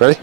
Ready?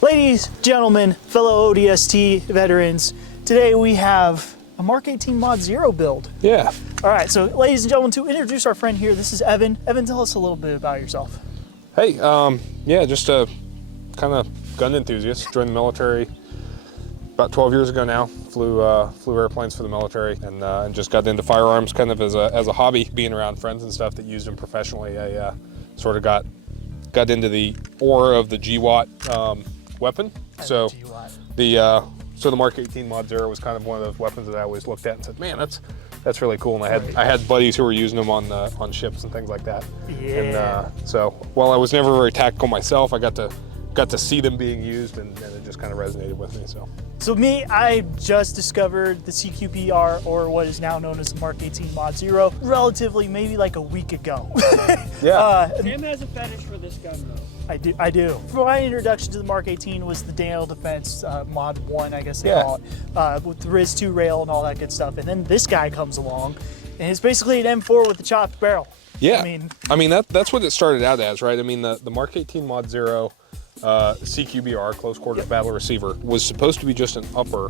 Ladies, gentlemen, fellow ODST veterans, today we have a Mark 18 Mod 0 build. Yeah. All right, so ladies and gentlemen, to introduce our friend here, this is Evan. Evan, tell us a little bit about yourself. Hey, yeah, just a kind of gun enthusiast. Joined the military about 12 years ago now. Flew airplanes for the military, and just got into firearms kind of as a hobby, being around friends and stuff that used them professionally. I sort of got into the aura of the GWAT weapon. So the Mark 18 Mod 0 was kind of one of those weapons that I always looked at and said, man, that's really cool. And I had buddies who were using them on ships and things like that. Yeah. And so while I was never very tactical myself, I got to see them being used, and it just kind of resonated with me. So me, I just discovered the CQBR, or what is now known as the Mark 18 Mod 0, relatively maybe like a week ago. Yeah. Sam has a fetish for this gun though. I do. My introduction to the Mark 18 was the Daniel Defense Mod 1, I guess they call it, with the RIS 2 rail and all that good stuff. And then this guy comes along, and it's basically an M4 with a chopped barrel. Yeah. I mean that's what it started out as, right? I mean, the Mark 18 Mod 0 CQBR, close quarters battle receiver, was supposed to be just an upper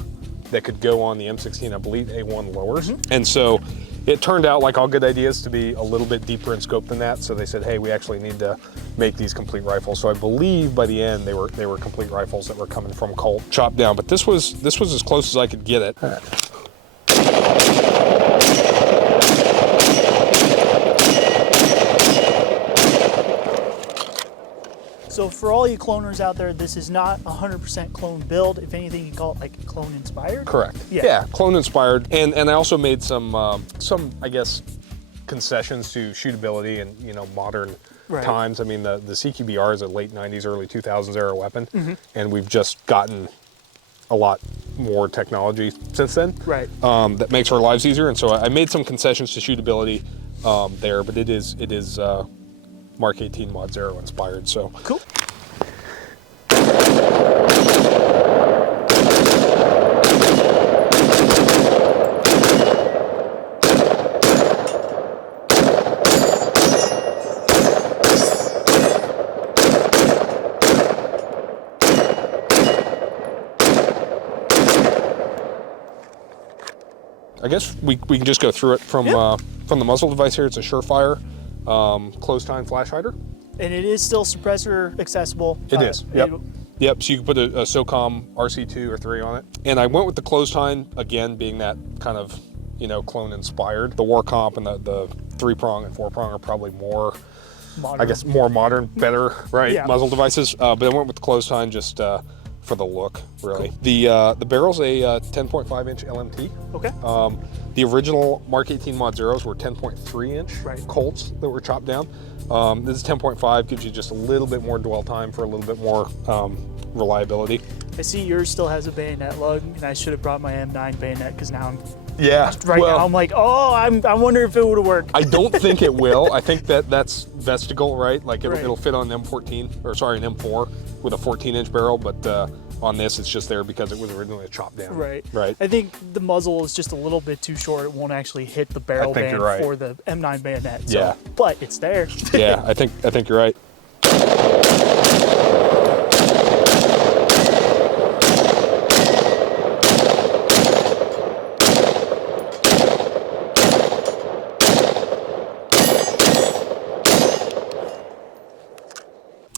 that could go on the M16 Elite A1 lowers. And so it turned out, like all good ideas, to be a little bit deeper in scope than that. So they said, hey, we actually need to make these complete rifles. So I believe by the end they were complete rifles that were coming from Colt, chopped down. But this was as close as I could get it. So for all you cloners out there, this is not 100% clone build. If anything, you call it like clone inspired. Correct. Yeah, clone inspired. And I also made some I guess concessions to shootability and modern times. I mean, the CQBR is a late 90s, early 2000s era weapon, and we've just gotten a lot more technology since then. Right. That makes our lives easier. And so I made some concessions to shootability there, but it is Mark 18 Mod 0 inspired, so. Cool. I guess we can just go through it from the muzzle device here. It's a Surefire close time flash hider. And it is still suppressor accessible. It is, yep. So you can put a SOCOM RC2 or 3 on it. And I went with the close time, again, being that kind of, clone inspired. The war comp and the 3-prong and 4-prong are probably more, modern. I guess, more modern, better, right? Yeah. Muzzle devices. But I went with the close time just for the look, really. Cool. The barrel's a 10.5 inch LMT. Okay. The original Mark 18 Mod Zeros were 10.3 inch Colts that were chopped down. This is 10.5, gives you just a little bit more dwell time for a little bit more reliability. I see yours still has a bayonet lug, and I should have brought my M9 bayonet because now I'm now I'm like, oh, I wonder if it would work. I don't think it will. I think that's vestigial, right? Like it'll fit on an M14, or sorry, an M4 with a 14-inch barrel, but on this it's just there because it was originally a chop down. Right. Right. I think the muzzle is just a little bit too short. It won't actually hit the barrel band for the M9 bayonet. So, but it's there. Yeah, I think you're right.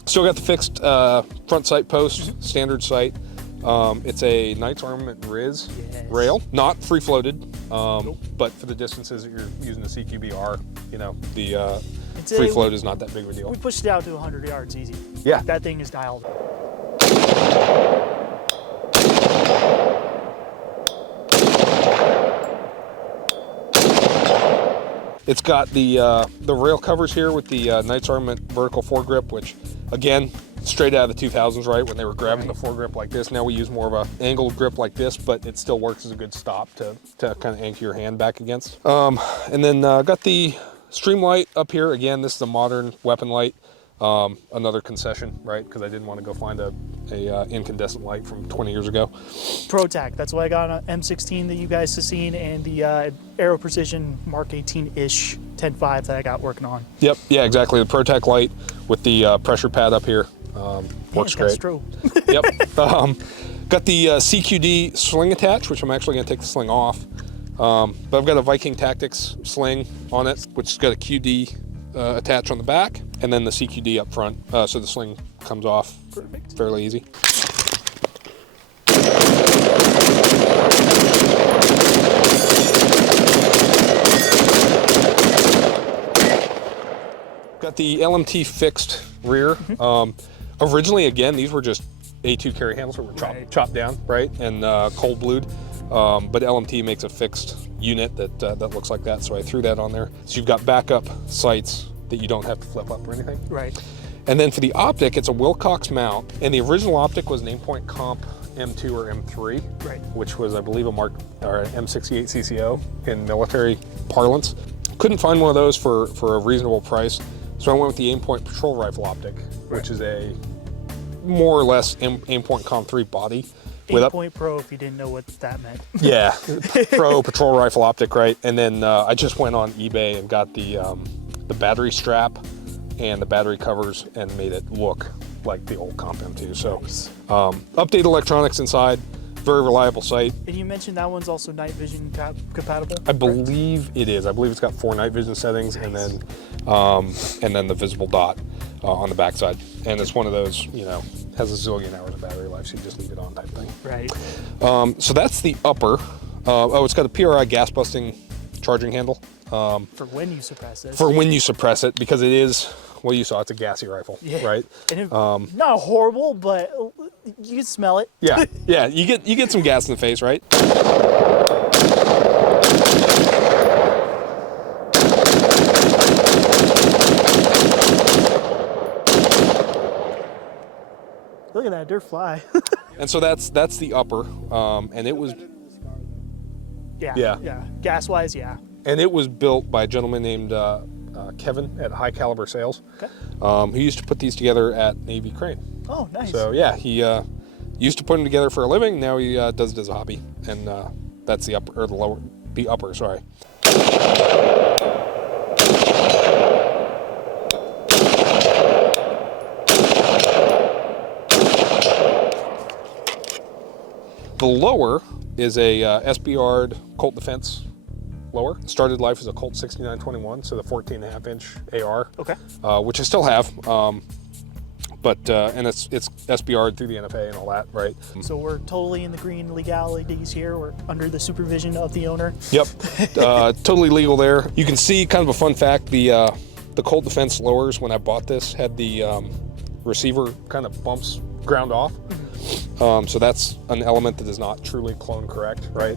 Still got the fixed front sight post, standard sight. It's a Knights Armament Riz rail, not free floated, but for the distances that you're using the CQBR, you know, the free float is not that big of a deal. We pushed it out to 100 yards easy. Yeah. That thing is dialed. It's got the rail covers here with the Knights Armament vertical foregrip, which again, straight out of the 2000s, right? When they were grabbing the foregrip like this. Now we use more of a angled grip like this, but it still works as a good stop to kind of anchor your hand back against. And then got the stream light up here. Again, this is a modern weapon light. Another concession, right? Because I didn't want to go find a incandescent light from 20 years ago. Pro-tac, that's what I got on M16 that you guys have seen, and the Aero Precision Mark 18-ish 10.5 that I got working on. Yep, yeah, exactly. The Pro-tac light with the pressure pad up here works great. Yep. Got the CQD sling attach, which I'm actually going to take the sling off. But I've got a Viking Tactics sling on it, which has got a QD attach on the back, and then the CQD up front, so the sling comes off fairly easy. Got the LMT fixed rear. Originally, again, these were just A2 carry handles that were chopped down, right, and cold blued. But LMT makes a fixed unit that looks like that, so I threw that on there. So you've got backup sights that you don't have to flip up or anything. Right. And then for the optic, it's a Wilcox mount, and the original optic was an Aimpoint Comp M2 or M3, which was, I believe, a M68 CCO in military parlance. Couldn't find one of those for a reasonable price, so I went with the Aimpoint Patrol Rifle optic, which is a more or less Aimpoint Comp 3 body. Aimpoint Pro, if you didn't know what that meant. Yeah, Pro Patrol Rifle optic, right? And then I just went on eBay and got the battery strap and the battery covers and made it look like the old Comp M2. So update electronics inside, very reliable sight. And you mentioned that one's also night vision compatible? I believe it is. I believe it's got 4 night vision settings and then the visible dot on the backside. And it's one of those, you know, has a zillion hours of battery life, so you just leave it on type thing. Right. So that's the upper. It's got a P.R.O gas busting charging handle. For when you suppress it. For when you suppress it, because it is, well, you saw it's a gassy rifle, right? And it, not horrible, but you can smell it. Yeah, yeah, you get some gas in the face, right? Look at that dirt fly. And so that's the upper, and it was. Yeah. Gas-wise, yeah. And it was built by a gentleman named Kevin at High Caliber Sales. Okay. He used to put these together at Navy Crane. Oh, nice. So yeah, he used to put them together for a living. Now he does it as a hobby, and that's the upper, or the lower, the upper. Sorry. The lower is a SBR'd Colt Defense lower. Started life as a Colt 6921, so the 14.5 inch AR. Okay. Which I still have, but and it's SBR'd through the NFA and all that, right? So we're totally in the green legalities here. We're under the supervision of the owner. Yep. Totally legal there. You can see, kind of a fun fact, the Colt Defense lowers when I bought this had the receiver kind of bumps ground off. So that's an element that is not truly clone correct, right?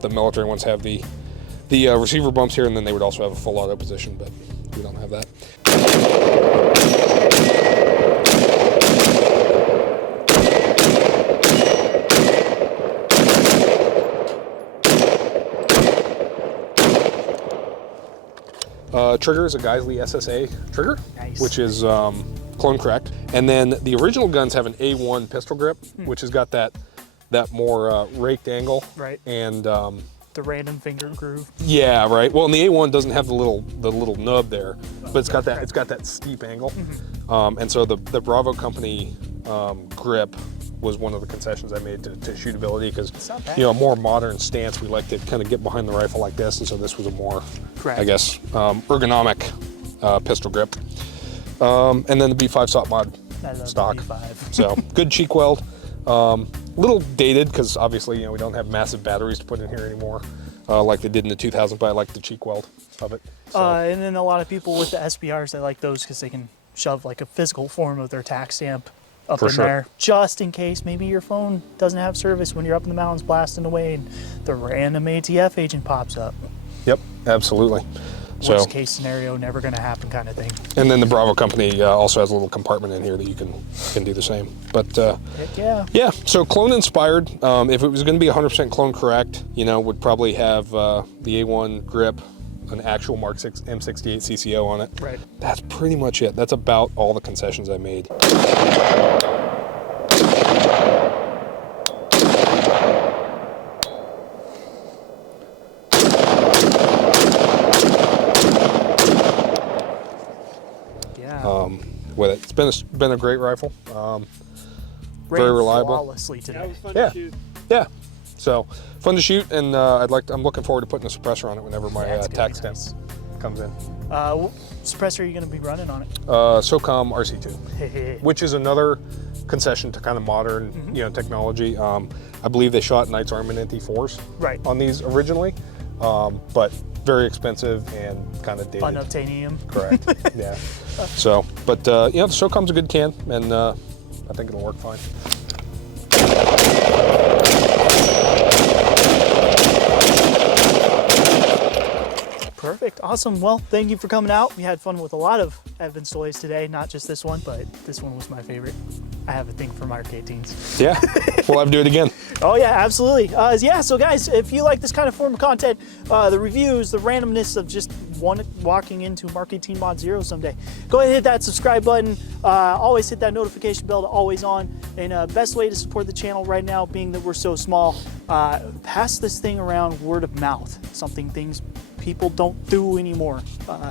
The military ones have the receiver bumps here, and then they would also have a full auto position, but we don't have that. Trigger is a Geisley SSA trigger, Nice. which is clone correct. And then the original guns have an A1 pistol grip, which has got that more raked angle. Right. And The random finger groove. yeah, right. Well, and the A1 doesn't have the little nub there, but it's got that steep angle. And so the Bravo company grip was one of the concessions I made to shootability, because a more modern stance, we like to kind of get behind the rifle like this, and so this was a more, I guess, ergonomic pistol grip. And then the B5 SOT mod stock. B5. So good cheek weld. Little dated, because obviously we don't have massive batteries to put in here anymore, like they did in the 2000, but I like the cheek weld of it. So. And then a lot of people with the SBRs, they like those because they can shove like a physical form of their tax stamp up in there, just in case maybe your phone doesn't have service when you're up in the mountains blasting away and the random ATF agent pops up. Yep, absolutely. Worst case scenario, never going to happen kind of thing. And then the Bravo company also has a little compartment in here that you can do the same. But heck yeah. Yeah, so clone inspired. If it was going to be 100% clone correct, would probably have the A1 grip, an actual Mark 6 M68 CCO on it. Right. That's pretty much it. That's about all the concessions I made. Yeah. With it, it's been a great rifle. Very reliable. Flawlessly today. That was fun to shoot. Yeah. So fun to shoot, and I'm looking forward to putting a suppressor on it whenever my tax stamp comes in. What suppressor are you going to be running on it? SOCOM RC2, which is another concession to kind of modern, technology. I believe they shot Knight's Armament NT4s on these originally, but very expensive and kind of dated. Unobtainium. Correct. Yeah. So, but the SOCOM's a good can, and I think it'll work fine. Perfect. Awesome. Well, thank you for coming out. We had fun with a lot of Evans toys today, not just this one, but this one was my favorite. I have a thing for Mark 18s. Yeah, we'll have to do it again. Oh yeah, absolutely. Yeah, so guys, if you like this kind of form of content, the reviews, the randomness of just walking into Mark 18 Mod 0 someday, go ahead and hit that subscribe button. Always hit that notification bell to always on. And best way to support the channel right now, being that we're so small, pass this thing around word of mouth. Things people don't do anymore.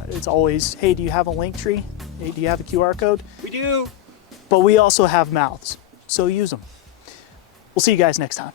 It's always, hey, do you have a link tree? Hey, do you have a QR code? We do. But we also have mouths, so use them. We'll see you guys next time.